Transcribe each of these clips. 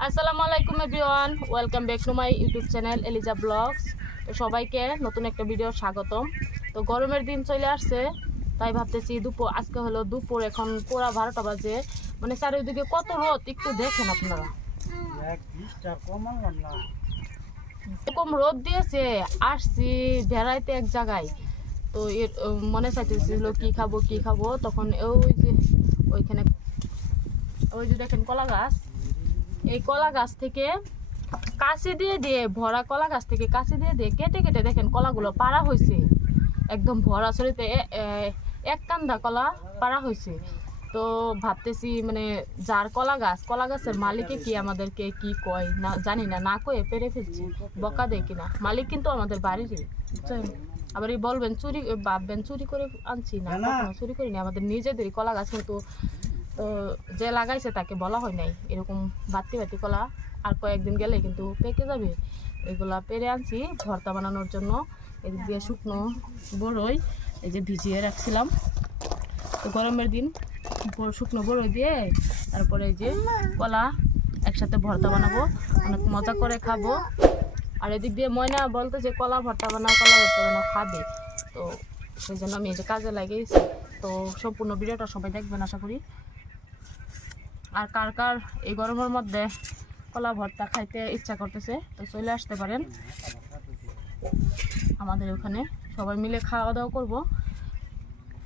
আসসালামু আলাইকুম everyone, welcome back to my YouTube channel Eliza blogs. তো সবাইকে নতুন একটা ভিডিও স্বাগতম। তো গরমের দিন চলে আসছে, তাই ভাবতেছি আজকে হলো দুপুর, এখন পুরা 12টা বাজে। মানে চারিদিকে কত রোদ একটু দেখেন আপনারা, এরকম রোদ দিয়েছে। আসছি বেড়াইতে এক জায়গায়, তো মনে চাইতেছিল কি খাবো। তখন ওইখানে ওই যে দেখেন কলা গাছ, এই কলা গাছ থেকে কাঁচি দিয়ে ভরা কলা গাছ থেকে কাঁচি দিয়ে কেটে কেটে দেখেন কলাগুলো পাড়া হয়েছে, একদম ভরা ছড়িতে এক কান্দা কলা পাড়া হয়েছে। তো ভাবতেছি মানে যার কলা গাছের মালিকে কি আমাদেরকে কি কয় না জানি না, না কয়ে পেরে ফেলছি, বকা দেয় কিনা। মালিক কিন্তু আমাদের বাড়িরই, বুঝছেন। আবার এই বলবেন চুরি, ভাববেন চুরি করে আনছি, না চুরি করিনি, আমাদের নিজেদেরই কলা গাছ। কিন্তু তো যে লাগাইছে তাকে বলা হয় নাই, এরকম বাতি কলা আর কয়েকদিন গেলে কিন্তু পেকে যাবে। এগুলা পেরে আনছি ভর্তা বানানোর জন্য। এদিক দিয়ে শুকনো বড়ই এই যে ভিজিয়ে রাখছিলাম, তো গরমের দিন শুকনো বড়ই দিয়ে তারপরে এই যে কলা একসাথে ভর্তা বানাবো, অনেক মজা করে খাবো। আর এদিক দিয়ে ময়না বলতো যে কলা ভর্তা বানাও খাবে, তো সেই জন্য আমি এই যে কাজে লাগিয়েছি। তো সম্পূর্ণ ভিডিওটা সবাই দেখবেন আশা করি। আর কার কার এই গরমের মধ্যে কলা ভর্তা খাইতে ইচ্ছা করতেছে তো চলে আসতে পারেন আমাদের ওখানে, সবাই মিলে খাওয়া দাওয়া করবো।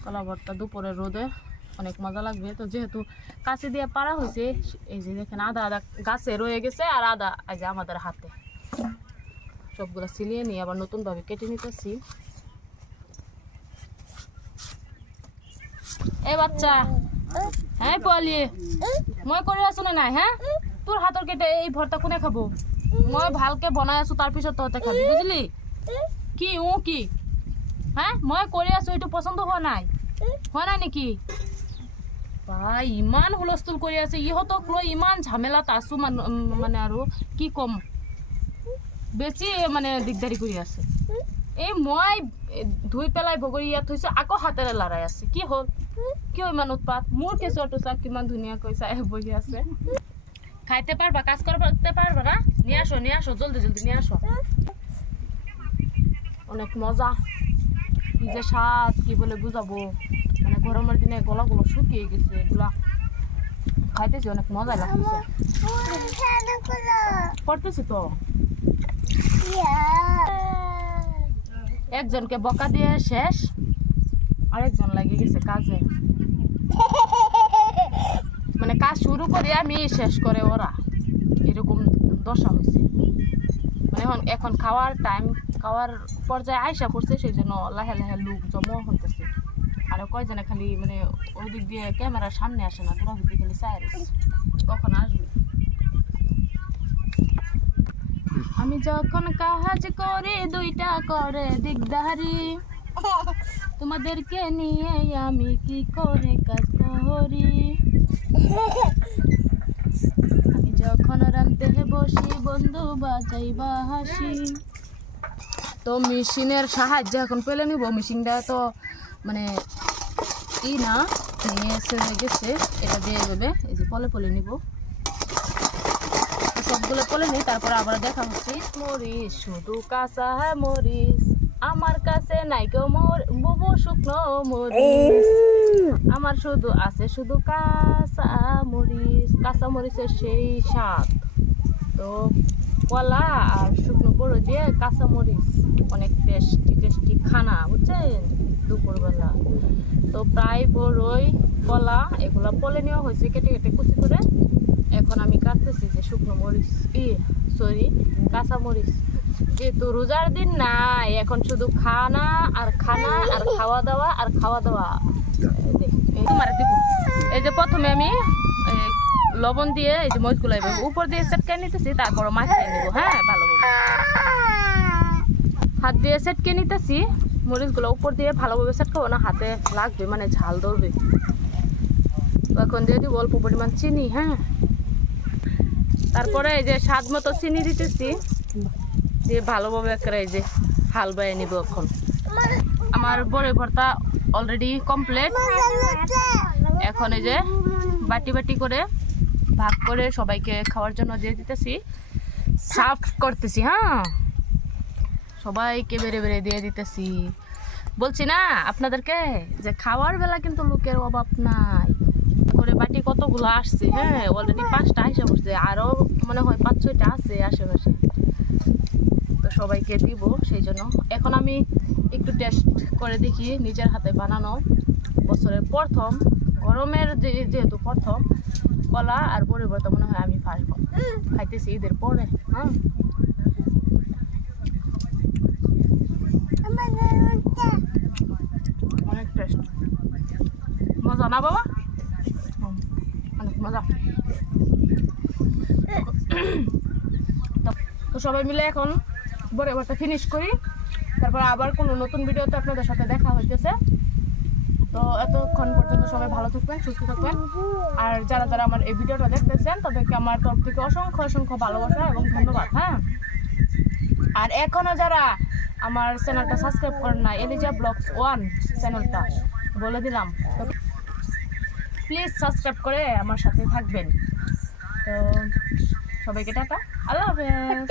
কলা ভর্তা দুপুরের রোদে অনেক মজা লাগবে। তো যেহেতু কাছে দিয়ে পাড়া হয়েছে, এই যে দেখেন আদা গাছে রয়ে গেছে, আর আদা এই যে আমাদের হাতে, সবগুলো ছিলিয়ে নিয়ে আবার নতুনভাবে কেটে নিতেছি। এই বাচ্চা, হ্যাঁ পলি মই করে আছো না নাই? হ্যাঁ, তোর হাতর কেটে এই ভর্তা কোনে খাবো? মই ভালকে বনাই আছো, তার পিছত তহতে খাবি, বুঝলি? কি কি হ্যাঁ মই করে আছো, এইটো পছন্দ হওয়া নাই নাকি? ভাই ইমান হুলস্থুল কৰি আছে, ইহঁতক লৈ ইমান ঝামেলাত আছো, মানে আৰু কি কম, বেছি মানে দিগদাৰি কৰি আছে। এই মই ধুই পেলাই বগৰী ইয়াত থৈছো, আকৌ হাতেৰে লৰাই আছে। কি হ'ল? কিয় ইমান উৎপাত? মোৰ কেঁচুৱাটো চাওক কিমান ধুনীয়াকৈ চাই বহি আছে। খাইতে পারবা, কাজ করতে পারবা না? নিয়ে আসো জলদি নিয়ে আসো। অনেক মজা, কি যে স্বাদ কি বলে বুঝাবো। মানে গরমের দিনে গলাগুলো শুকিয়ে গেছে, এগুলা খাইতেছি অনেক মজা লাগতেছে। করতেছি তো, একজনকে বকা দিয়ে শেষ, আরেকজন লাগিয়ে গেছে কাজে। মানে কাজ শুরু করে আমি শেষ করে ওরা, এরকম দশা হয়েছে। মানে এখন খাওয়ার টাইম, খাওয়ার পর্যায়ে আয়সা করছে, সেই জন্য লাহে লাহে লোক জমা হতেছে। আর কয়জনে খালি মানে ওই দিক দিয়ে ক্যামেরার সামনে আসে না, তোরা হইতে খালি চায় কখন আসবে। আমি যখন কাজ করে দুইটা করে দিকদারি, তোমাদেরকে নিয়ে আমি কি করে কাজ করি। আমি যখন রাঁধতে বসি বন্ধু বাজাইবা হাসি। তো মেশিনের সাহায্যে এখন পেলে নিব, মেশিনটা তো মানে না নিয়ে এসে গেছে, এটা দিয়ে যাবে। এই যে পলে নিব, সবগুলো পলে নিই, তারপর আবার দেখা হচ্ছে। মরিচ শুধু কাঁচা মরিচ, আমার কাছে নাই কেউ বুবু শুকনো মরিচ, আমার শুধু আছে শুধু কাঁচা মরিচের সেই স্বাদ। তো কলা আর শুকনো বড়ি দিয়ে কাঁচা মরিচ অনেক টেস্টি খানা, বুঝছেন, দুপুরবেলা। তো প্রায় বড়ই কলা এগুলো পলে নেওয়া হয়েছে কেটে কেটে কুচি করে। এখন আমি কাটতেছি যে শুকনো মরিচ, কাঁচা মরিচ। যেহেতু রোজার দিন নাই, এখন শুধু খানা আর খাওয়া দাওয়া আর খাওয়া দাওয়া। এই যে প্রথমে আমি লবণ দিয়ে এই যে মরিচগুলো উপর দিয়ে সেটকে নিতেছি, তারপর মাখিয়ে নিব। হ্যাঁ, ভালোভাবে হাত দিয়ে সেটকে নিতেছি মরিচগুলো, উপর দিয়ে ভালোভাবে সেটকাবো না, হাতে লাগবে, মানে ঝাল ধরবে। তো এখন দিয়ে দিব অল্প পরিমাণ চিনি। হ্যাঁ, তারপরে এই যে স্বাদ মতো চিনি দিতেছি, দিয়ে ভালোভাবে একটা এই যে হাল বাইয়ে নিব। এখন আমার বড়ি ভর্তা অলরেডি কমপ্লিট। এখন এই যে বাটি করে ভাগ করে সবাইকে খাওয়ার জন্য দিয়ে দিতেছি, সার্ভ করতেছি। হ্যাঁ, সবাইকে বেড়ে বেড়ে দিয়ে দিতেছি। বলছি না আপনাদেরকে যে খাওয়ার বেলা কিন্তু লোকের অভাব নাই। করে বাটি কতগুলো আসছে, হ্যাঁ অলরেডি 5টা এসে পড়ছে, আরও মনে হয় 5-6টা আছে আশেপাশে। তো সবাইকে দিব, সেই জন্য এখন আমি একটু টেস্ট করে দেখি। নিজের হাতে বানানো বছরের প্রথম, গরমের যেহেতু প্রথম কলা আর পরিবর্তন মনে হয় আমি ফার্স্ট খাইতেছি ঈদের পরে। হ্যাঁ, অনেক টেস্ট, মজা না বাবা? অনেক মজা। তো সবাই মিলে এখন বরাবরটা ফিনিশ করি, তারপর আবার কোনো নতুন ভিডিওতে আপনাদের সাথে দেখা হইতেছে। তো এতক্ষণ পর্যন্ত সবাই ভালো থাকবেন, সুস্থ থাকবেন। আর যারা যারা আমার এই ভিডিওটা দেখতেছেন তাদেরকে আমার তরফ থেকে অসংখ্য অসংখ্য ভালোবাসা এবং ধন্যবাদ। হ্যাঁ, আর এখনো যারা আমার চ্যানেলটা সাবস্ক্রাইব করেন না, এলিজা ব্লগস 1 চ্যানেলটা বলে দিলাম, তো প্লিজ সাবস্ক্রাইব করে আমার সাথে থাকবেন। তো সবাইকে টাটা, আল্লাহ হাফেজ।